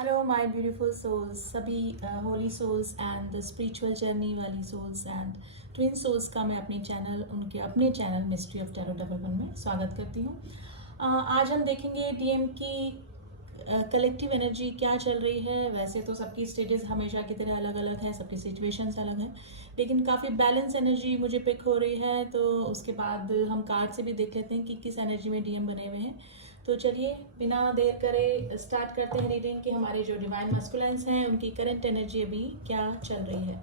Hello my beautiful souls, सभी holy souls and spiritual journey वाली souls and twin souls का मैं अपने channel mystery of tarot double one में स्वागत करती हूँ। आज हम देखेंगे डीएम की कलेक्टिव एनर्जी क्या चल रही है। वैसे तो सबकी स्टेजेस हमेशा की तरह अलग अलग है, सबकी सिचुएशंस अलग हैं, लेकिन काफ़ी बैलेंस एनर्जी मुझे पिक हो रही है। तो उसके बाद हम कार्ड से भी देख लेते हैं कि किस एनर्जी में डीएम बने हुए हैं। तो चलिए बिना देर करे स्टार्ट करते हैं रीडिंग कि हमारे जो डिवाइन मस्कुलाइंस हैं उनकी करंट एनर्जी अभी क्या चल रही है।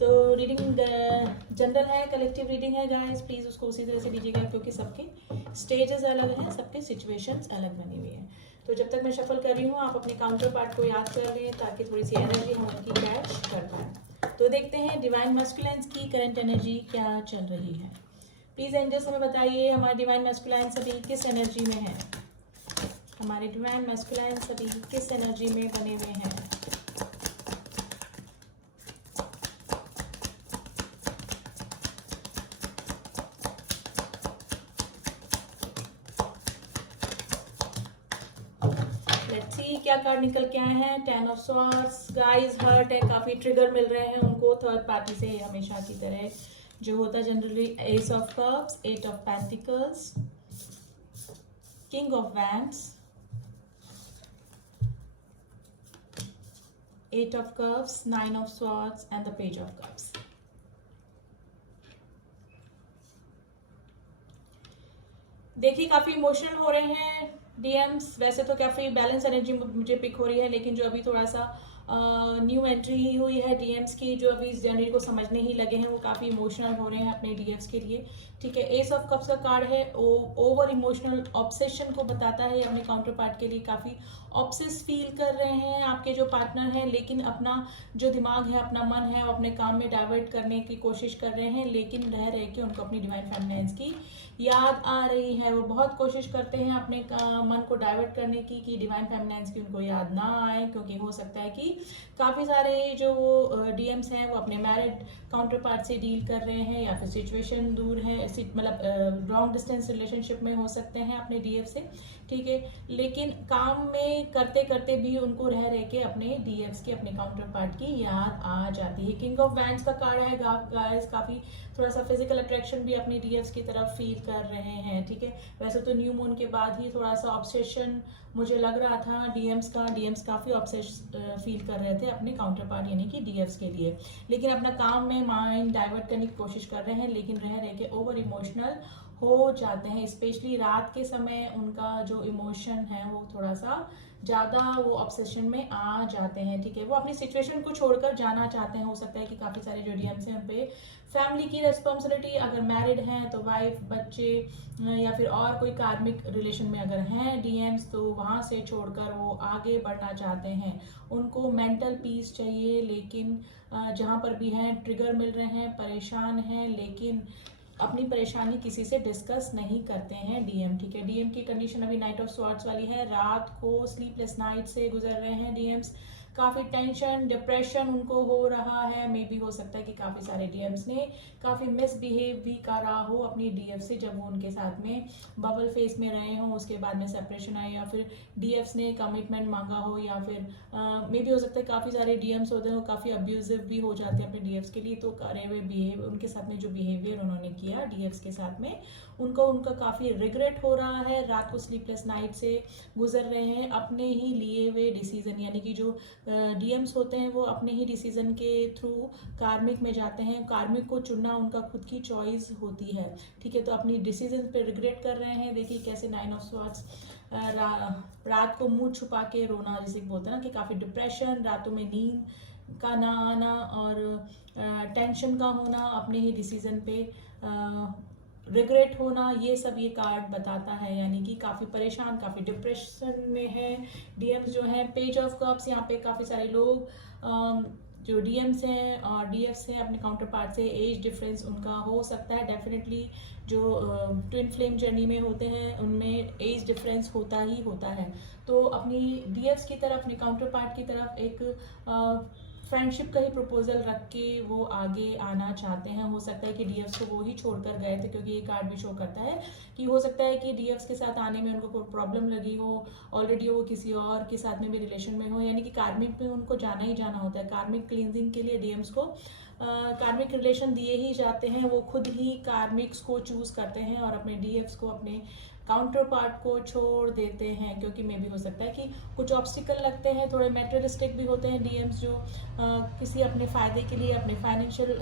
तो रीडिंग जनरल है, कलेक्टिव रीडिंग है गाइस, प्लीज़ उसको उसी तरह से लीजिएगा क्योंकि सबके स्टेजेस अलग हैं, सबके सिचुएशंस अलग बनी हुई हैं। तो जब तक मैं शफल कर रही हूँ आप अपने काउंटर पार्ट को याद कर लें ताकि थोड़ी सी एनर्जी हम उनकी कैच कर पाएँ। तो देखते हैं डिवाइन मस्कुलाइंस की करंट एनर्जी क्या चल रही है। प्लीज़ एंजल्स हमें बताइए हमारे डिवाइन मस्कुलाइंस अभी किस एनर्जी में है। हमारे डिवाइन मैस्कुलाइन सभी किस एनर्जी में बने हुए हैं। लेट्स सी क्या कार्ड निकल के आए हैं। 10 ऑफ स्वॉर्ड्स, गाइस हर्ट है, काफी ट्रिगर मिल रहे हैं उनको थर्ड पार्टी से, हमेशा की तरह जो होता है generally. S of cups, 8 of pentacles, king of wands, 8 of cups, 9 of swords and the page of cups. देखिए काफ़ी इमोशनल हो रहे हैं डीएम्स। वैसे तो काफ़ी बैलेंस एनर्जी मुझे पिक हो रही है, लेकिन जो अभी थोड़ा सा न्यू एंट्री ही हुई है डीएम्स की, जो अभी इस जनवरी को समझने ही लगे हैं, वो काफ़ी इमोशनल हो रहे हैं अपने डीएम्स के लिए। ठीक है, एस ऑफ कप्स का कार्ड है, ओवर इमोशनल ऑब्सेशन को बताता है। अपने काउंटर पार्ट के लिए काफ़ी ऑब्सेस फील कर रहे हैं आपके जो पार्टनर हैं, लेकिन अपना जो दिमाग है, अपना मन है, वो अपने काम में डाइवर्ट करने की कोशिश कर रहे हैं, लेकिन रह रहे कि उनको अपनी डिवाइन फेमिनाइन्स की याद आ रही है। वो बहुत कोशिश करते हैं अपने मन को डाइवर्ट करने की कि डिवाइन फेमिनाइन्स की उनको याद ना आए, क्योंकि हो सकता है कि काफ़ी सारे जो डीएम्स हैं वो अपने मैरिड काउंटर पार्ट से डील कर रहे हैं, या फिर सिचुएशन दूर है, मतलब लॉन्ग डिस्टेंस रिलेशनशिप में हो सकते हैं अपने डीएफ से। ठीक है, लेकिन काम में करते करते भी उनको रह रहे के अपने डीएफ्स की, अपने काउंटर पार्ट की याद आ जाती है। किंग ऑफ वैंड्स का कार्ड है, गाइस काफ़ी थोड़ा सा फिजिकल अट्रैक्शन भी अपनी डीएफ्स की तरफ फील कर रहे हैं। ठीक है, वैसे तो न्यू मून के बाद ही थोड़ा सा ऑब्सेशन मुझे लग रहा था डीएम्स काफ़ी ऑब्सेस फील कर रहे थे अपने काउंटर पार्ट यानी कि डीएफ्स के लिए, लेकिन अपना काम में माइंड डाइवर्ट करने की कोशिश कर रहे हैं, लेकिन रह रहे के ओवर इमोशनल हो जाते हैं। स्पेशली रात के समय उनका जो इमोशन है वो थोड़ा सा ज़्यादा वो ऑब्सेशन में आ जाते हैं। ठीक है, वो अपनी सिचुएशन को छोड़कर जाना चाहते हैं। हो सकता है कि काफ़ी सारे जो डीएम्स हैं उन पे फैमिली की रिस्पॉन्सिबिलिटी, अगर मैरिड हैं तो वाइफ, बच्चे, या फिर और कोई कार्मिक रिलेशन में अगर हैं डीएम्स, तो वहाँ से छोड़कर वो आगे बढ़ना चाहते हैं। उनको मेंटल पीस चाहिए, लेकिन जहाँ पर भी हैं ट्रिगर मिल रहे हैं, परेशान हैं, लेकिन अपनी परेशानी किसी से डिस्कस नहीं करते हैं डीएम। ठीक है, डीएम की कंडीशन अभी नाइट ऑफ स्वॉर्ड्स वाली है। रात को स्लीपलेस नाइट से गुजर रहे हैं डीएम्स, काफ़ी टेंशन डिप्रेशन उनको हो रहा है। मे बी हो सकता है कि काफ़ी सारे डीएम्स ने काफ़ी मिसबिहेव भी करा हो अपनी डीएफ से, जब वो उनके साथ में बबल फेस में रहे हों, उसके बाद में सेपरेशन आए, या फिर डीएफ्स ने कमिटमेंट मांगा हो, या फिर मे बी हो सकता है काफ़ी सारे डीएम्स होते हैं वो काफ़ी अब्यूजिव भी हो जाते हैं अपने डीएफ्स के लिए। तो करे हुए बिहेव उनके साथ में जो बिहेवियर उन्होंने किया डीएफ्स के साथ में, उनका काफ़ी रिग्रेट हो रहा है। रात को स्लीपलेस नाइट से गुजर रहे हैं, अपने ही लिए हुए डिसीजन, यानी कि जो डीएम्स होते हैं वो अपने ही डिसीजन के थ्रू कार्मिक में जाते हैं। कार्मिक को चुनना उनका खुद की चॉइस होती है। ठीक है, तो अपनी डिसीजन पे रिग्रेट कर रहे हैं। देखिए कैसे 9 ऑफ स्वॉर्ड्स, रात को मुंह छुपा के रोना, जैसे बोलते हैं ना कि काफ़ी डिप्रेशन, रातों में नींद का ना आना और टेंशन का होना, अपने ही डिसीजन पे रिग्रेट होना, ये सब ये कार्ड बताता है। यानी कि काफ़ी परेशान, काफ़ी डिप्रेशन में है डीएम्स जो हैं। पेज ऑफ कप्स, यहाँ पे काफ़ी सारे लोग जो डीएम्स हैं और डीएफ्स हैं अपने काउंटर पार्ट से एज डिफरेंस उनका हो सकता है। डेफिनेटली जो ट्विन फ्लेम जर्नी में होते हैं उनमें एज डिफरेंस होता ही होता है। तो अपनी डीएफ्स की तरफ, अपने काउंटर पार्ट की तरफ एक फ्रेंडशिप का ही प्रपोजल रख के वो आगे आना चाहते हैं। हो सकता है कि डीएफ्स को वो ही छोड़कर गए थे, क्योंकि ये कार्ड भी शो करता है कि हो सकता है कि डीएफ्स के साथ आने में उनको कोई प्रॉब्लम लगी हो, ऑलरेडी वो किसी और के साथ में भी रिलेशन में हो, यानी कि कार्मिक में उनको जाना ही जाना होता है। कार्मिक क्लींजिंग के लिए डीएम्स को कार्मिक रिलेशन दिए ही जाते हैं। वो खुद ही कार्मिक्स को चूज करते हैं और अपने डीएफ्स को, अपने काउंटर पार्ट को छोड़ देते हैं, क्योंकि मे भी हो सकता है कि कुछ ऑब्स्टिकल लगते हैं, थोड़े मेटेरियलिस्टिक भी होते हैं डीएम्स, जो किसी अपने फ़ायदे के लिए, अपने फाइनेंशियल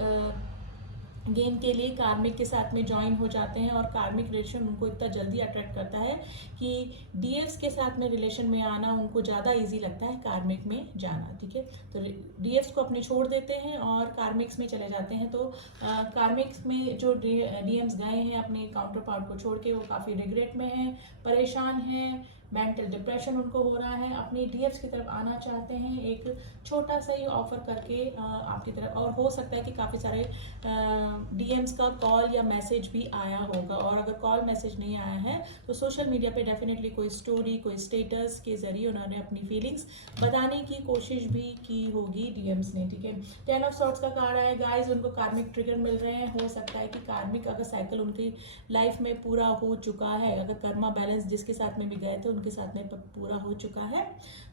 गेन के लिए कार्मिक के साथ में ज्वाइन हो जाते हैं। और कार्मिक रिलेशन उनको इतना जल्दी अट्रैक्ट करता है कि डीएफ्स के साथ में रिलेशन में आना उनको ज़्यादा इजी लगता है कार्मिक में जाना। ठीक है, तो डीएफ्स को अपने छोड़ देते हैं और कार्मिक्स में चले जाते हैं। तो कार्मिक्स में जो डीएम्स गए हैं अपने काउंटर पार्ट को छोड़ के, वो काफ़ी रिग्रेट में हैं, परेशान हैं, मेंटल डिप्रेशन उनको हो रहा है, अपनी डीएफ्स की तरफ आना चाहते हैं, एक छोटा सा ही ऑफर करके आपकी तरफ। और हो सकता है कि काफ़ी सारे डीएम्स का कॉल या मैसेज भी आया होगा, और अगर कॉल मैसेज नहीं आया है तो सोशल मीडिया पे डेफिनेटली कोई स्टोरी, कोई स्टेटस के जरिए उन्होंने अपनी फीलिंग्स बताने की कोशिश भी की होगी डीएम्स ने। ठीक है, 10 ऑफ सॉर्ट्स का कार्ड आया गाइस, उनको कार्मिक ट्रिगर मिल रहे हैं। हो सकता है कि कार्मिक अगर साइकिल उनकी लाइफ में पूरा हो चुका है, अगर कर्मा बैलेंस जिसके साथ में भी गए थे उनके साथ में पूरा हो चुका है,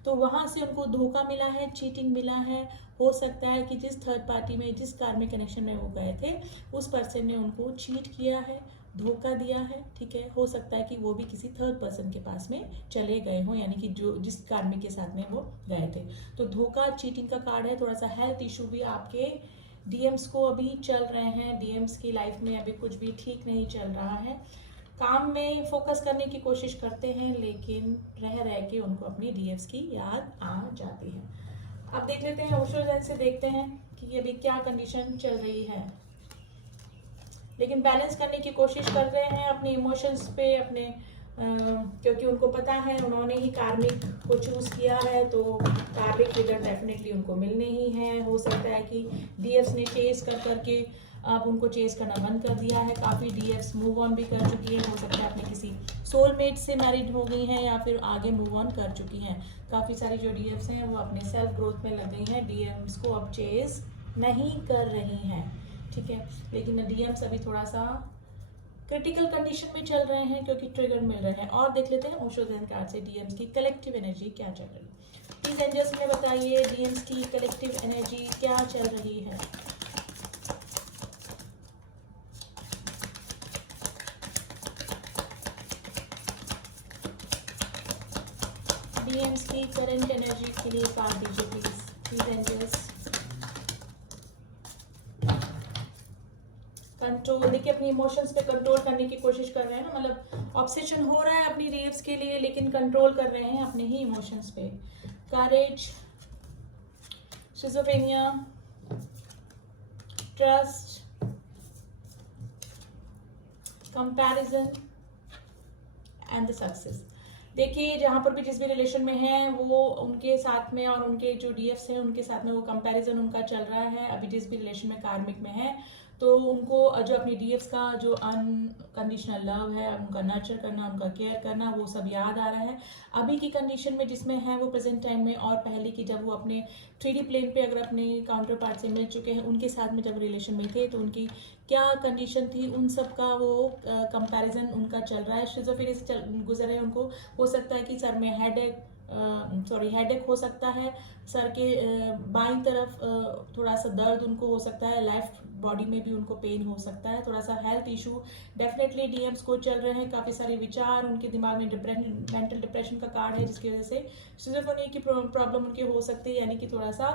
तो वहां से उनको धोखा मिला है, चीटिंग मिला है। हो सकता है कि जिस थर्ड पार्टी में, जिस कार्मिक कनेक्शन में वो गए थे, उस पर्सन ने उनको चीट किया है, धोखा दिया है। ठीक है, हो सकता है कि वो भी किसी थर्ड पर्सन के पास में चले गए हों, यानी कि जो जिस कार्मिक के साथ में वो गए थे। तो धोखा, चीटिंग का कार्ड है। थोड़ा सा हेल्थ इशू भी आपके डीएम्स को अभी चल रहे हैं। डीएम्स की लाइफ में अभी कुछ भी ठीक नहीं चल रहा है। काम में फोकस करने की कोशिश करते हैं, लेकिन रह रह के उनको अपनी डीएफ्स की याद आ जाती है। अब देख लेते हैं ओशो साइन से, देखते हैं कि अभी क्या कंडीशन चल रही है। लेकिन बैलेंस करने की कोशिश कर रहे हैं अपने इमोशंस पे, अपने क्योंकि उनको पता है उन्होंने ही कार्मिक को चूज किया है, तो कार्मिक ट्रिगर डेफिनेटली उनको मिलने ही है। हो सकता है कि डीएफ्स ने चेस कर करके अब उनको चेस करना बंद कर दिया है। काफ़ी डीएफ्स मूव ऑन भी कर चुकी है। हो सकता है अपने किसी सोलमेट से मैरिड हो गई हैं या फिर आगे मूव ऑन कर चुकी हैं। काफ़ी सारी जो डीएफ्स हैं वो अपने सेल्फ ग्रोथ में लग गई हैं, डीएम्स को अब चेस नहीं कर रही हैं। ठीक है, लेकिन डीएम्स अभी थोड़ा सा क्रिटिकल कंडीशन में चल रहे हैं, क्योंकि ट्रिगर मिल रहे हैं। और देख लेते हैं ओशो साइन कार्ड से डीएम्स की कलेक्टिव एनर्जी क्या चल रही है। प्लीज एंजल्स में बताइए डीएम्स की कलेक्टिव एनर्जी क्या चल रही है। डीएम्स की करंट एनर्जी के लिए कार्ड दीजिए प्लीज एंजल्स। कंट्रोल, देखिए अपनी इमोशंस पे कंट्रोल करने की कोशिश कर रहे हैं ना, मतलब ऑब्सेशन हो रहा है अपनी डीएम्स के लिए, लेकिन कंट्रोल कर रहे हैं अपने ही इमोशंस पे। Courage, schizophrenia, trust, comparison and the success. देखिए जहाँ पर भी जिस भी रिलेशन में हैं वो उनके साथ में, और उनके जो डीएफ्स हैं उनके साथ में वो कंपैरिजन उनका चल रहा है। अभी जिस भी रिलेशन में कार्मिक में है, तो उनको जो अपनी डीएफ्स का जो अनकंडीशनल लव है, उनका नर्चर करना, उनका केयर करना, वो सब याद आ रहा है अभी की कंडीशन में जिसमें है वो प्रेजेंट टाइम में। और पहले की जब वो अपने 3D प्लेन पे अगर अपने काउंटर पार्ट से मिल चुके हैं, उनके साथ में जब रिलेशन में थे, तो उनकी क्या कंडीशन थी, उन सब का वो कंपैरिजन उनका चल रहा है। शिज़ोफ्रेनिया से गुजर रहे हैं, उनको हो सकता है कि सर में हेडेक हो सकता है, सर के बाईं तरफ थोड़ा सा दर्द उनको हो सकता है, लेफ्ट बॉडी में भी उनको पेन हो सकता है, थोड़ा सा हेल्थ इशू डेफिनेटली डीएम्स को चल रहे हैं। काफ़ी सारे विचार उनके दिमाग में, मेंटल डिप्रेशन का कार्ड है, जिसकी वजह से शिज़ोफ्रेनिया की प्रॉब्लम उनकी हो सकती है, यानी कि थोड़ा सा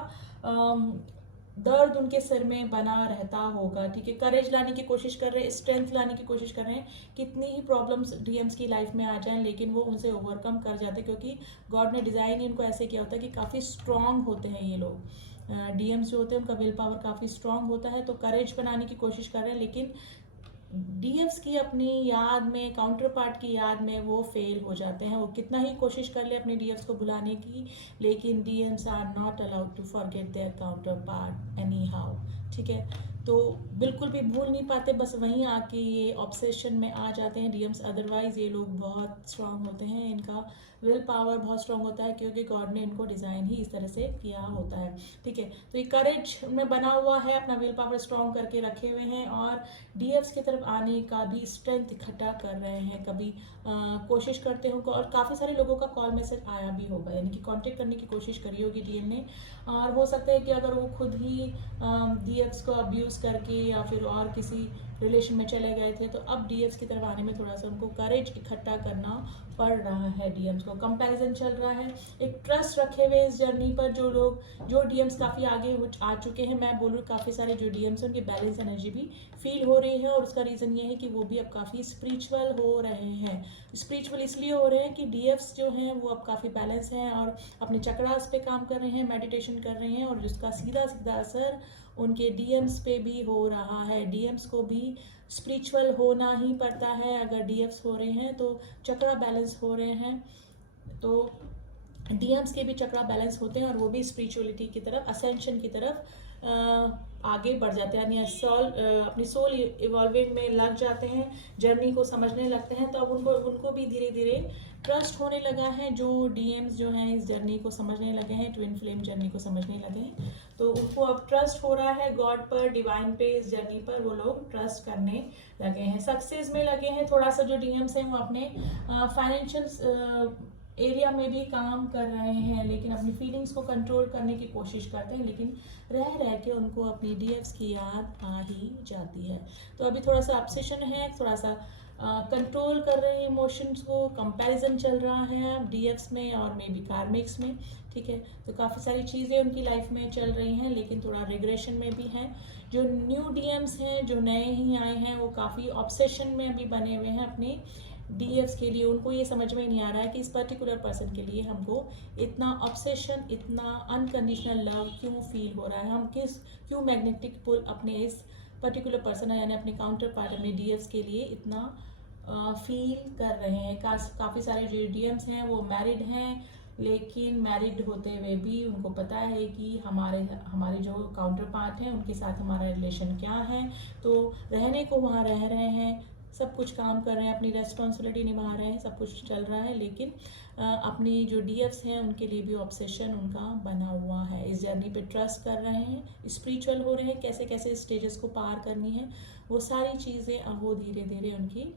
दर्द उनके सिर में बना रहता होगा। ठीक है, करेज लाने की कोशिश कर रहे हैं, स्ट्रेंथ लाने की कोशिश कर रहे हैं, कितनी ही प्रॉब्लम्स डीएम्स की लाइफ में आ जाएं लेकिन वो उनसे ओवरकम कर जाते, क्योंकि गॉड ने डिज़ाइन ही इनको ऐसे किया होता है कि काफ़ी स्ट्रांग होते हैं ये लोग। डीएम्स जो होते हैं उनका विल पावर काफ़ी स्ट्रांग होता है, तो करेज बनाने की कोशिश कर रहे हैं, लेकिन डीएफ्स की अपनी याद में, काउंटर पार्ट की याद में वो फेल हो जाते हैं। वो कितना ही कोशिश कर ले अपने डीएफ्स को भुलाने की, लेकिन DMs are not allowed to forget their counterpart anyhow. ठीक है, तो बिल्कुल भी भूल नहीं पाते, बस वहीं आके ये ऑब्सेशन में आ जाते हैं डीएम्स। अदरवाइज़ ये लोग बहुत स्ट्रांग होते हैं, इनका विल पावर बहुत स्ट्रांग होता है, क्योंकि गॉड ने इनको डिज़ाइन ही इस तरह से किया होता है, ठीक है। तो ये करेज में बना हुआ है, अपना विल पावर स्ट्रांग करके रखे हुए हैं, और डीएफ्स की तरफ आने का भी स्ट्रेंथ इकट्ठा कर रहे हैं। कभी कोशिश करते हो, और काफ़ी सारे लोगों का कॉल मैसेज आया भी होगा, यानी कि कांटेक्ट करने की कोशिश करी होगी डीएम ने, और हो सकता है कि अगर वो खुद ही डीएफ्स को अब्यूज़ करके या फिर और किसी रिलेशन में चले गए थे, तो अब डीएफ्स की तरफ आने में थोड़ा सा उनको करेज इकट्ठा करना पड़ रहा है। डीएम्स को कंपैरिजन चल रहा है, एक ट्रस्ट रखे हुए इस जर्नी पर जो डीएम्स काफ़ी आगे आ चुके हैं। मैं बोलूँ काफ़ी सारे जो डीएम्स हैं उनकी बैलेंस एनर्जी भी फील हो रही है, और उसका रीज़न ये है कि वो भी अब काफ़ी स्पिरिचुअल हो रहे हैं। स्पिरिचुअल इसलिए हो रहे हैं कि डीएफ्स जो हैं वो अब काफ़ी बैलेंस हैं और अपने चक्रास पे काम कर रहे हैं, मेडिटेशन कर रहे हैं, और जिसका सीधा सीधा असर उनके डीएम्स पे भी हो रहा है। डीएम्स को भी स्पिरिचुअल होना ही पड़ता है। अगर डीएफ्स हो रहे हैं तो चक्रा बैलेंस हो रहे हैं, तो डीएम्स के भी चक्रा बैलेंस होते हैं, और वो भी स्पिरिचुअलिटी की तरफ, असेंशन की तरफ आगे बढ़ जाते हैं, यानी अपनी सोल इवॉल्विंग में लग जाते हैं, जर्नी को समझने लगते हैं। तो अब उनको भी धीरे धीरे ट्रस्ट होने लगा है। जो डीएम्स जो हैं इस जर्नी को समझने लगे हैं, ट्विन फ्लेम जर्नी को समझने लगे हैं, तो उनको अब ट्रस्ट हो रहा है गॉड पर, डिवाइन पे, इस जर्नी पर वो लोग ट्रस्ट करने लगे हैं, सक्सेस में लगे हैं। थोड़ा सा जो डीएम्स हैं वो अपने फाइनेंशियल एरिया में भी काम कर रहे हैं, लेकिन अपनी फीलिंग्स को कंट्रोल करने की कोशिश करते हैं, लेकिन रह रह के उनको अपनी डीएफ्स की याद आ ही जाती है। तो अभी थोड़ा सा ऑब्सेशन है, थोड़ा सा कंट्रोल कर रहे हैं इमोशंस को, कंपैरिजन चल रहा है डीएफ्स में और मे बी कार्मिक्स में, ठीक है। तो काफ़ी सारी चीज़ें उनकी लाइफ में चल रही हैं, लेकिन थोड़ा रिग्रेशन में भी हैं। जो न्यू डीएम्स हैं, जो नए ही आए हैं, वो काफ़ी ऑब्सेशन में अभी बने हुए हैं अपने डीएफ्स के लिए। उनको ये समझ में नहीं आ रहा है कि इस पर्टिकुलर पर्सन के लिए हमको इतना ऑब्सेशन, इतना अनकंडीशनल लव क्यों फील हो रहा है, हम क्यों मैग्नेटिक पुल अपने इस पर्टिकुलर पर्सन यानी अपने काउंटर पार्ट, अपने डीएफ्स के लिए इतना फील कर रहे हैं। काफ़ी सारे जो डीएम्स हैं वो मैरिड हैं, लेकिन मैरिड होते हुए भी उनको पता है कि हमारे जो काउंटर पार्ट हैं उनके साथ हमारा रिलेशन क्या है, तो रहने को वहाँ रह रहे हैं, सब कुछ काम कर रहे हैं, अपनी रेस्पॉन्सिबिलिटी निभा रहे हैं, सब कुछ चल रहा है, लेकिन अपनी जो डीएफ्स हैं उनके लिए भी ऑब्सेशन उनका बना हुआ है। इस जर्नी पे ट्रस्ट कर रहे हैं, स्पिरिचुअल हो रहे हैं, कैसे कैसे स्टेजेस को पार करनी है, वो सारी चीज़ें अब वो धीरे धीरे उनकी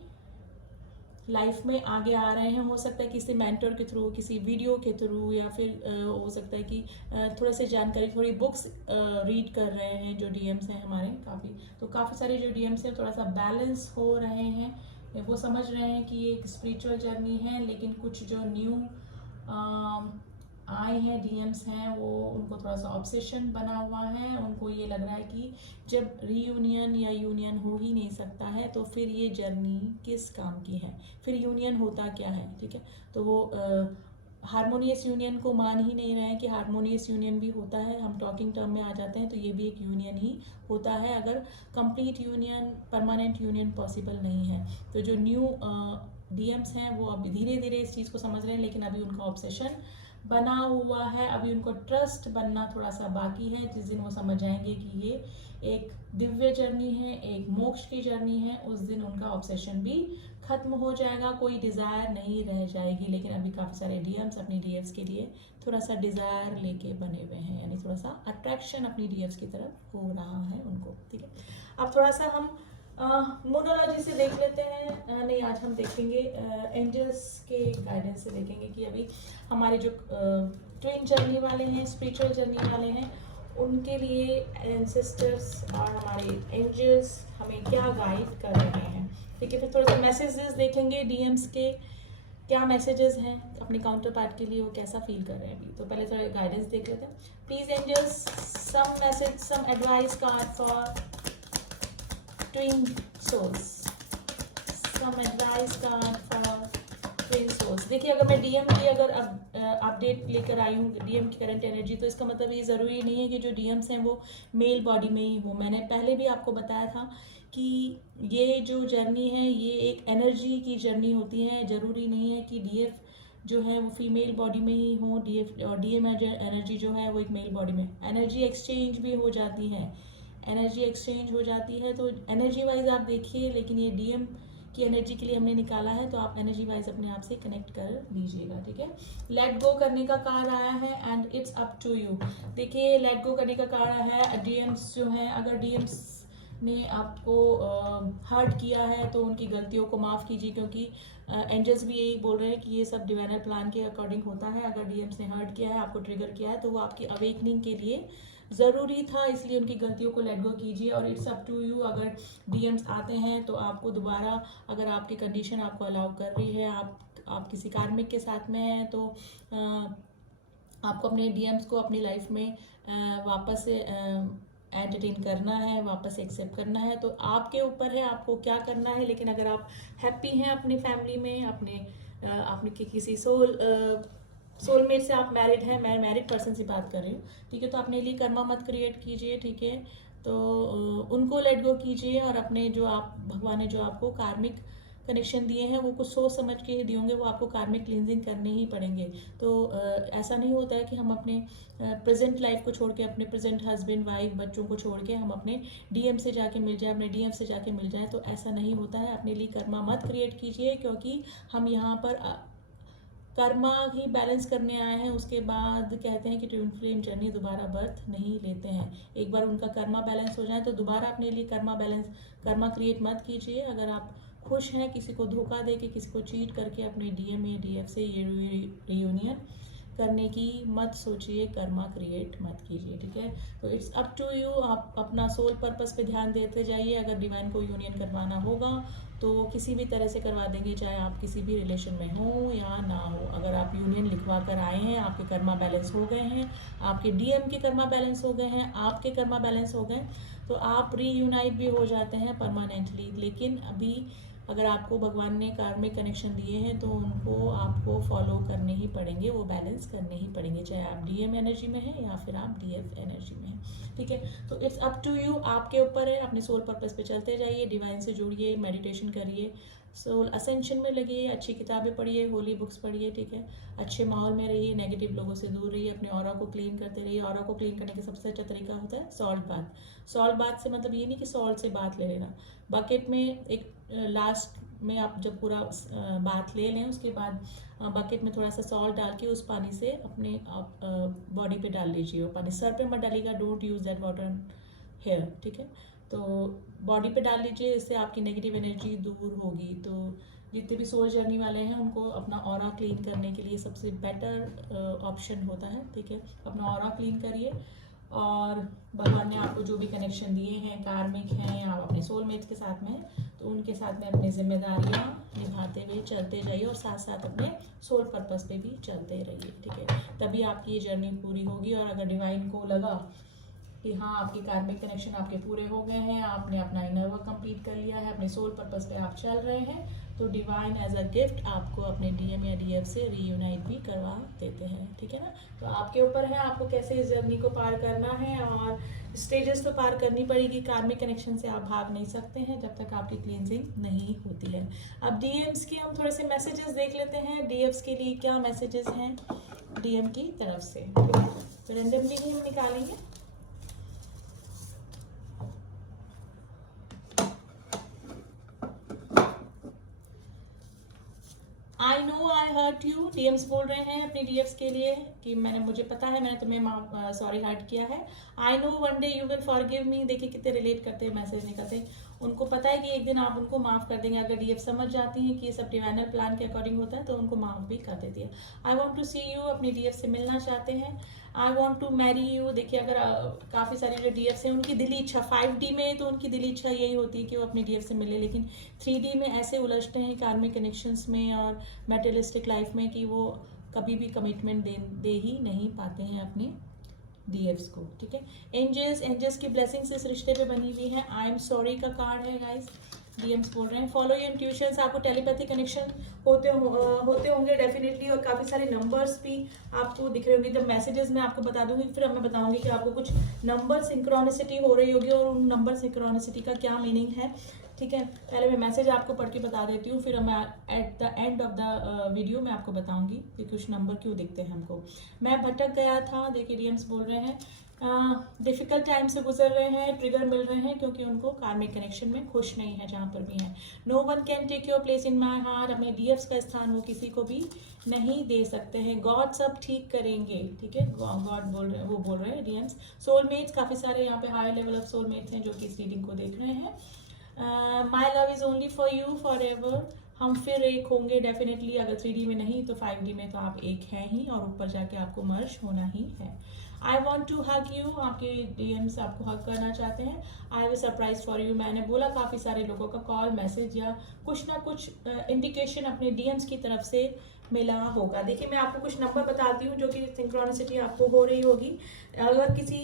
लाइफ में आगे आ रहे हैं। हो सकता है किसी मेंटर के थ्रू, किसी वीडियो के थ्रू, या फिर हो सकता है कि थोड़े से जानकारी, थोड़ी बुक्स रीड कर रहे हैं जो डीएम्स हैं हमारे काफ़ी। तो काफ़ी सारे जो डीएम्स हैं थोड़ा सा बैलेंस हो रहे हैं, वो समझ रहे हैं कि ये एक स्पिरिचुअल जर्नी है, लेकिन कुछ जो न्यू आए हैं डीएम्स हैं वो, उनको थोड़ा सा ऑब्सेशन बना हुआ है। उनको ये लग रहा है कि जब रीयूनियन या यूनियन हो ही नहीं सकता है, तो फिर ये जर्नी किस काम की है, फिर यूनियन होता क्या है, ठीक है। तो वो हारमोनियस यूनियन को मान ही नहीं रहे हैं कि हारमोनियस यूनियन भी होता है। हम टॉकिंग टर्म में आ जाते हैं तो ये भी एक यूनियन ही होता है, अगर complete union, permanent union possible नहीं है। तो जो न्यू डीएम्स हैं वो अभी धीरे धीरे इस चीज़ को समझ रहे हैं, लेकिन अभी उनका ऑब्सेशन बना हुआ है। अभी उनको ट्रस्ट बनना थोड़ा सा बाकी है। जिस दिन वो समझ जाएंगे कि ये एक दिव्य जर्नी है, एक मोक्ष की जर्नी है, उस दिन उनका ऑब्सेशन भी खत्म हो जाएगा, कोई डिज़ायर नहीं रह जाएगी। लेकिन अभी काफ़ी सारे डीएम्स अपनी डीएफ्स के लिए थोड़ा सा डिज़ायर लेके बने हुए हैं, यानी थोड़ा सा अट्रैक्शन अपनी डीएफ्स की तरफ हो रहा है उनको, ठीक है। अब थोड़ा सा हम मोनोलॉजी से देख लेते हैं। नहीं, आज हम देखेंगे एंजल्स के गाइडेंस से देखेंगे कि अभी हमारे जो ट्विन जर्नी वाले हैं, स्पिरिचुअल जर्नी वाले हैं, उनके लिए एंसेस्टर्स और हमारे एंजल्स हमें क्या गाइड कर रहे हैं, ठीक है। फिर थोड़ा सा मैसेजेस देखेंगे डीएम्स के, क्या मैसेजेस हैं अपने काउंटर पार्ट के लिए, वो कैसा फील कर रहे हैं अभी। तो पहले थोड़ा गाइडेंस देख लेते हैं। Please angels, some message, some advice card for twin souls, some advice card for twin souls. देखिए, अगर मैं डीएम की अगर अपडेट लेकर आई हूँ, डीएम की करंट एनर्जी, तो इसका मतलब ये ज़रूरी नहीं है कि जो डीएम्स हैं वो मेल बॉडी में ही हो। मैंने पहले भी आपको बताया था कि ये जो जर्नी है ये एक एनर्जी की जर्नी होती है। ज़रूरी नहीं है कि डीएफ जो है वो फीमेल बॉडी में ही हो, डीएफ और डीएम एनर्जी जो है वो एक मेल बॉडी में। एनर्जी एक्सचेंज भी हो जाती है, एनर्जी एक्सचेंज हो जाती है। तो एनर्जी वाइज आप देखिए, लेकिन ये डीएम की एनर्जी के लिए हमने निकाला है, तो आप एनर्जी वाइज अपने आप से कनेक्ट कर लीजिएगा, ठीक है। लेट गो करने का कार्ड आया है and it's up to you. देखिए लेट गो करने का कार्ड है, डीएम्स जो है, अगर डीएम्स ने आपको हर्ट किया है तो उनकी गलतियों को माफ़ कीजिए, क्योंकि एंजल्स भी यही बोल रहे हैं कि ये सब डिवाइनर प्लान के अकॉर्डिंग होता है। अगर डीएम्स ने हर्ट किया है, आपको ट्रिगर किया है, तो वो आपकी अवेकनिंग के लिए ज़रूरी था, इसलिए उनकी गलतियों को लेट गो कीजिए। और इट्स अप टू यू, अगर डीएम्स आते हैं तो आपको दोबारा, अगर आपकी कंडीशन आपको अलाउ कर रही है, आप किसी कार्मिक के साथ में हैं, तो आपको अपने डीएम्स को अपनी लाइफ में वापस से एंटरटेन करना है, वापस एक्सेप्ट करना है। तो आपके ऊपर है आपको क्या करना है। लेकिन अगर आप हैप्पी हैं अपनी फैमिली में, अपने किसी सोलमेट से आप मैरिड हैं, मैं मैरिड पर्सन से बात कर रही हूँ, ठीक है, तो अपने लिए कर्मा मत क्रिएट कीजिए, ठीक है। तो उनको लेट गो कीजिए, और अपने जो आप भगवान ने जो आपको कार्मिक कनेक्शन दिए हैं वो कुछ सोच समझ के ही दिए होंगे, वो आपको कार्मिक क्लींजिंग करने ही पड़ेंगे। तो ऐसा नहीं होता है कि हम अपने प्रेजेंट लाइफ को छोड़ के, अपने प्रेजेंट हस्बैंड वाइफ बच्चों को छोड़ के हम अपने डीएम से जाके मिल जाए, अपने डीएम से जाके मिल जाए, तो ऐसा नहीं होता है। अपने लिए कर्मा मत क्रिएट कीजिए, क्योंकि हम यहाँ पर कर्मा ही बैलेंस करने आए हैं। उसके बाद कहते हैं कि ट्विन फ्लेम जर्नी दोबारा बर्थ नहीं लेते हैं। एक बार उनका कर्मा बैलेंस हो जाए तो दोबारा अपने लिए कर्मा क्रिएट मत कीजिए। अगर आप खुश हैं किसी को धोखा दे के, किसी को चीट करके अपने डीएम या डीएफ से ये रियूनियन करने की मत सोचिए, कर्मा क्रिएट मत कीजिए, ठीक है। तो इट्स अप टू यू, आप अपना सोल पर्पस पे ध्यान देते जाइए। अगर डिवाइन को यूनियन करवाना होगा तो किसी भी तरह से करवा देंगे, चाहे आप किसी भी रिलेशन में हो या ना हो। अगर आप यूनियन लिखवा कर आए हैं, आपके कर्मा बैलेंस हो गए हैं, आपके डीएम के कर्मा बैलेंस हो गए हैं, आपके कर्मा बैलेंस हो गए, तो आप रीयूनाइट भी हो जाते हैं परमानेंटली। लेकिन अभी अगर आपको भगवान ने कार्मिक कनेक्शन दिए हैं तो उनको आपको फॉलो करने ही पड़ेंगे, वो बैलेंस करने ही पड़ेंगे, चाहे आप डीएम एनर्जी में हैं या फिर आप डीएफ एनर्जी में हैं, ठीक है। तो इट्स अप टू यू, आपके ऊपर है। अपने सोल पर्पस पे चलते जाइए, डिवाइन से जुड़िए, मेडिटेशन करिए, सोल असेंशन में लगिए, अच्छी किताबें पढ़िए, होली बुक्स पढ़िए, ठीक है। अच्छे माहौल में रहिए, नेगेटिव लोगों से दूर रहिए, अपने ऑरा को क्लीन करते रहिए। ऑरा को क्लीन करने का सबसे अच्छा तरीका होता है सॉल्ट बाथ। सॉल्ट बाथ से मतलब ये नहीं कि सॉल्ट से बाथ ले लेना, बकेट में एक लास्ट में आप जब पूरा बाथ ले लें, उसके बाद बकेट में थोड़ा सा सॉल्ट डाल के उस पानी से अपने बॉडी पे डाल लीजिए। वो पानी सर पे मत डालिएगा, don't use that water hair, ठीक है। तो बॉडी पे डाल लीजिए, इससे आपकी नेगेटिव एनर्जी दूर होगी। तो जितने भी सोल जर्नी वाले हैं उनको अपना ऑरा क्लीन करने के लिए सबसे बेटर ऑप्शन होता है, ठीक है। अपना ऑरा क्लीन करिए, और भगवान ने आपको जो भी कनेक्शन दिए हैं, कार्मिक हैं, आप अपने सोलमेट्स के साथ में, तो उनके साथ में अपनी जिम्मेदारियां निभाते हुए चलते जाइए, और साथ साथ अपने सोल पर्पस पे भी चलते रहिए, ठीक है। तभी आपकी ये जर्नी पूरी होगी। और अगर डिवाइन को लगा कि हाँ आपके कार्मिक कनेक्शन आपके पूरे हो गए हैं, आपने अपना इनर वर्क कंप्लीट कर लिया है, अपने सोल पर्पस पे आप चल रहे हैं, तो डिवाइन एज अ गिफ्ट आपको अपने डीएम या डीएफ से रीयूनाइट भी करवा देते हैं, ठीक है ना। तो आपके ऊपर है आपको कैसे इस जर्नी को पार करना है, और स्टेजेस तो पार करनी पड़ेगी। कार्मिक कनेक्शन से आप भाग नहीं सकते हैं जब तक आपकी क्लींजिंग नहीं होती है। अब डीएम्स की हम थोड़े से मैसेजेस देख लेते हैं, डीएफ्स के लिए क्या मैसेजेस हैं डीएम की तरफ से, ठीक है। तो रेंडमली ही हम निकालेंगे। I know I hurt you, DMs बोल रहे हैं अपनी डीएफ्स के लिए कि मुझे पता है मैंने तुम्हें सॉरी हर्ट किया है। I know one day you will forgive me. देखिए कितने रिलेट करते हैं, मैसेज निकलते हैं। उनको पता है कि एक दिन आप उनको माफ़ कर देंगे। अगर डीएफ समझ जाती हैं कि ये सब डिवाइनर प्लान के अकॉर्डिंग होता है तो उनको माफ़ भी कर देती है। I want to see you, अपनी डीएफ से मिलना चाहते हैं। I want to marry you. देखिए अगर काफ़ी सारे जो डीएफ्स हैं उनकी दिली इच्छा 5D में, तो उनकी दिली इच्छा यही होती है कि वो अपनी डीएफ से मिले, लेकिन 3D में ऐसे उलझते हैं कार्मिक कनेक्शंस में और मेटेरियलिस्टिक लाइफ में कि वो कभी भी कमिटमेंट दे ही नहीं पाते हैं अपने डीएफ्स को, ठीक है। एंजल्स की ब्लेसिंग्स इस रिश्ते पे बनी हुई है। आई एम सॉरी का कार्ड है गाइस, डीएम्स बोल रहे हैं। फॉलो योर इंट्यूशंस, आपको टेलीपैथी कनेक्शन होते होंगे डेफिनेटली, और काफ़ी सारे नंबर्स भी आपको दिख रहे होंगे। जब मैसेजेस मैं आपको बता दूंगी फिर मैं बताऊंगी कि आपको कुछ नंबर सिंक्रोनिसिटी हो रही होगी और उन नंबर सिंक्रोनिसिटी का क्या मीनिंग है, ठीक है। पहले मैं मैसेज आपको पढ़ के बता देती हूँ, फिर मैं at the end of the video मैं आपको बताऊंगी कि कुछ नंबर क्यों दिखते हैं हमको। मैं भटक गया था, देखिए डीएम्स बोल रहे हैं डिफ़िकल्ट टाइम से गुजर रहे हैं, ट्रिगर मिल रहे हैं क्योंकि उनको कार्मिक कनेक्शन में खुश नहीं है जहाँ पर भी हैं। No one can take your place in my heart, अपने डीएफ्स का स्थान वो किसी को भी नहीं दे सकते हैं। गॉड सब ठीक करेंगे, ठीक है, गॉड बोल रहे हैं, वो बोल रहे हैं डीएम्स। सोलमेट्स, काफ़ी सारे यहाँ पे हाई लेवल ऑफ सोलमेट्स हैं जो कि इस रीडिंग को देख रहे हैं। My love is only for you for ever, हम फिर एक होंगे डेफिनेटली, अगर 3D में नहीं तो 5D में तो आप एक हैं ही, और ऊपर जाके आपको मर्ज होना ही है। I want to hug you, आपके डीएम्स आपको हग करना चाहते हैं। I have a surprise for you, मैंने बोला काफ़ी सारे लोगों का कॉल, मैसेज या कुछ ना कुछ इंडिकेशन अपने डीएम्स की तरफ से मिला होगा। देखिए मैं आपको कुछ नंबर बताती हूँ जो कि सिंक्रोनिसिटी आपको हो रही होगी। अगर किसी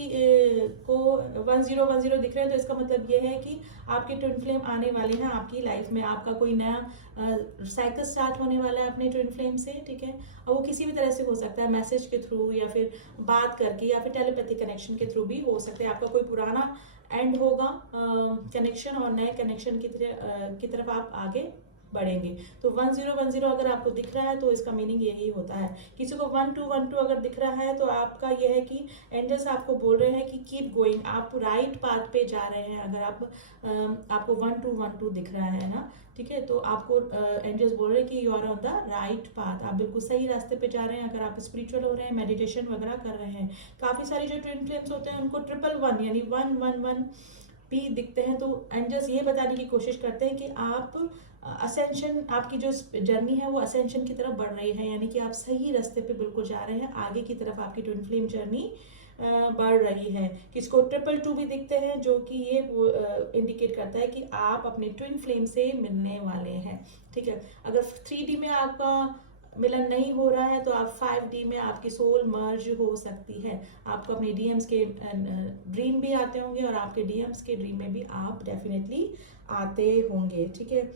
को 1010 दिख रहे हैं तो इसका मतलब ये है कि आपके ट्विन फ्लेम आने वाले हैं आपकी लाइफ में, आपका कोई नया साइकिल स्टार्ट होने वाला है अपने ट्विन फ्लेम से, ठीक है। और वो किसी भी तरह से हो सकता है, मैसेज के थ्रू या फिर बात करके या फिर टेलीपैथिक कनेक्शन के थ्रू भी हो सकता है। आपका कोई पुराना एंड होगा कनेक्शन और नए कनेक्शन की तरफ आप आगे बढ़ेंगे। तो 1010 अगर आपको दिख रहा है तो इसका मीनिंग यही होता है। किसी को 1212 अगर दिख रहा है तो आपका यह है कि एंजल्स आपको बोल रहे हैं कि कीप गोइंग, आप राइट पाथ पे जा रहे हैं। अगर आपको 1212 दिख रहा है ना, ठीक है, तो आपको एंजल्स बोल रहे हैं कि you are on the right path, आप बिल्कुल सही रास्ते पे जा रहे हैं। अगर आप स्पिरिचुअल हो रहे हैं, मेडिटेशन वगैरह कर रहे हैं। काफ़ी सारी जो ट्विन फ्लेम्स होते हैं उनको 111 यानी 111 भी दिखते हैं, तो एंजल्स ये बताने की कोशिश करते हैं कि आप असेंशन, आपकी जो जर्नी है वो असेंशन की तरफ बढ़ रही है, यानी कि आप सही रास्ते पे बिल्कुल जा रहे हैं, आगे की तरफ आपकी ट्विन फ्लेम जर्नी बढ़ रही है। किसको 222 भी दिखते हैं जो कि ये इंडिकेट करता है कि आप अपने ट्विन फ्लेम से मिलने वाले हैं, ठीक है। अगर 3D में आपका मिलन नहीं हो रहा है तो आप 5D में आपकी सोल मर्ज हो सकती है। आपको अपने डीएम्स के ड्रीम भी आते होंगे और आपके डीएम्स के ड्रीम में भी आप डेफिनेटली आते होंगे, ठीक है।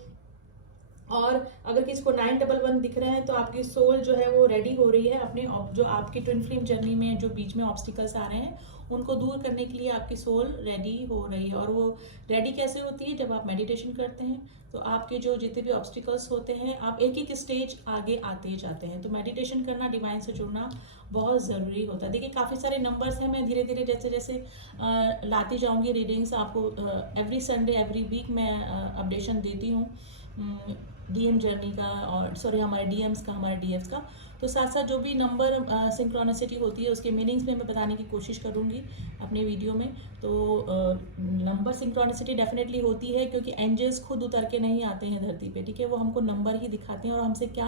और अगर किसी को 911 दिख रहा है तो आपकी सोल जो है वो रेडी हो रही है अपने जो आपकी ट्विन फ्लेम जर्नी में जो बीच में ऑब्स्टिकल्स आ रहे हैं उनको दूर करने के लिए आपकी सोल रेडी हो रही है। और वो रेडी कैसे होती है? जब आप मेडिटेशन करते हैं तो आपके जो जितने भी ऑब्स्टिकल्स होते हैं आप एक एक स्टेज आगे आते जाते हैं। तो मेडिटेशन करना, डिवाइन से जुड़ना बहुत ज़रूरी होता है। देखिए काफ़ी सारे नंबर्स हैं, मैं धीरे धीरे जैसे जैसे लाती जाऊँगी रीडिंग्स आपको। एवरी संडे एवरी वीक मैं अपडेशन देती हूँ डीएम जर्नी का, और सॉरी हमारे डीएम्स का, हमारे डीएफ्स का। तो साथ साथ जो भी नंबर सिंक्रोनिसिटी होती है उसके मीनिंग्स में मैं बताने की कोशिश करूँगी अपनी वीडियो में। तो नंबर सिंक्रोनिसिटी डेफिनेटली होती है क्योंकि एंजल्स खुद उतर के नहीं आते हैं धरती पे, ठीक है। वो हमको नंबर ही दिखाते हैं और हमसे क्या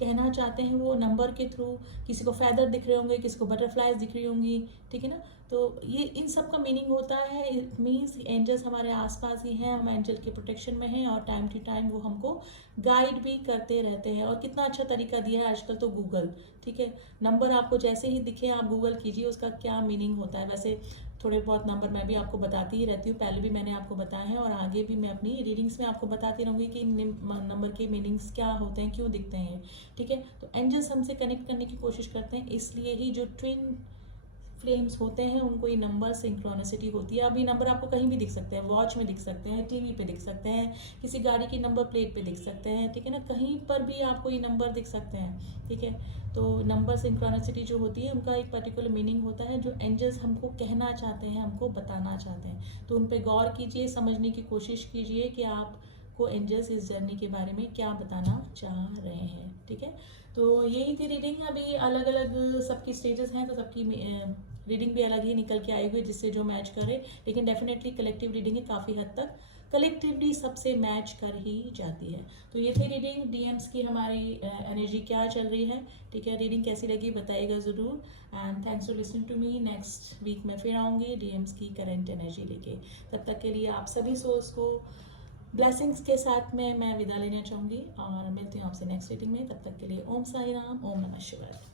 कहना चाहते हैं वो नंबर के थ्रू। किसी को फैदर दिख रहे होंगे, किसी को बटरफ्लाइज दिख रही होंगी, ठीक है ना। तो ये इन सब का मीनिंग होता है, इट मीन्स एंजल्स हमारे आसपास ही हैं, हम एंजल के प्रोटेक्शन में हैं और टाइम टू टाइम वो हमको गाइड भी करते रहते हैं। और कितना अच्छा तरीका दिया है आजकल तो गूगल, ठीक है। नंबर आपको जैसे ही दिखे आप गूगल कीजिए उसका क्या मीनिंग होता है। वैसे थोड़े बहुत नंबर मैं भी आपको बताती ही रहती हूँ, पहले भी मैंने आपको बताया है और आगे भी मैं अपनी रीडिंग्स में आपको बताती रहूँगी कि नंबर के मीनिंग्स क्या होते हैं, क्यों दिखते हैं, ठीक है। तो एंजल्स हमसे कनेक्ट करने की कोशिश करते हैं, इसलिए ही जो ट्विन फ्लेम्स होते हैं उनको ये नंबर सिंक्रोनिसिटी होती है। अभी नंबर आपको कहीं भी दिख सकते हैं, वॉच में दिख सकते हैं, टीवी पे दिख सकते हैं, किसी गाड़ी की नंबर प्लेट पे दिख सकते हैं, ठीक है ना। कहीं पर भी आपको ये नंबर दिख सकते हैं, ठीक है। तो नंबर सिंक्रोनिसिटी जो होती है उनका एक पर्टिकुलर मीनिंग होता है जो एंजल्स हमको कहना चाहते हैं, हमको बताना चाहते हैं। तो उन पर गौर कीजिए, समझने की कोशिश कीजिए कि आपको एंजल्स इस जर्नी के बारे में क्या बताना चाह रहे हैं, ठीक है। तो यही थी रीडिंग। अभी अलग अलग सबकी स्टेजेस हैं तो सबकी रीडिंग भी अलग ही निकल के आई हुई जिससे जो मैच करे, लेकिन डेफिनेटली कलेक्टिव रीडिंग है, काफ़ी हद तक कलेक्टिवली सबसे मैच कर ही जाती है। तो ये थी रीडिंग, डीएम्स की हमारी एनर्जी क्या चल रही है, ठीक है। रीडिंग कैसी लगी बताइएगा ज़रूर, and thanks for listening to me. Next week में फिर आऊँगी डीएम्स की करंट एनर्जी लेके। तब तक के लिए आप सभी सोर्स को ब्लेसिंग्स के साथ में मैं विदा लेना चाहूँगी और मिलती हूँ आपसे नेक्स्ट रीडिंग में। तब तक के लिए ओम साई राम, ओम नमः शिवाय।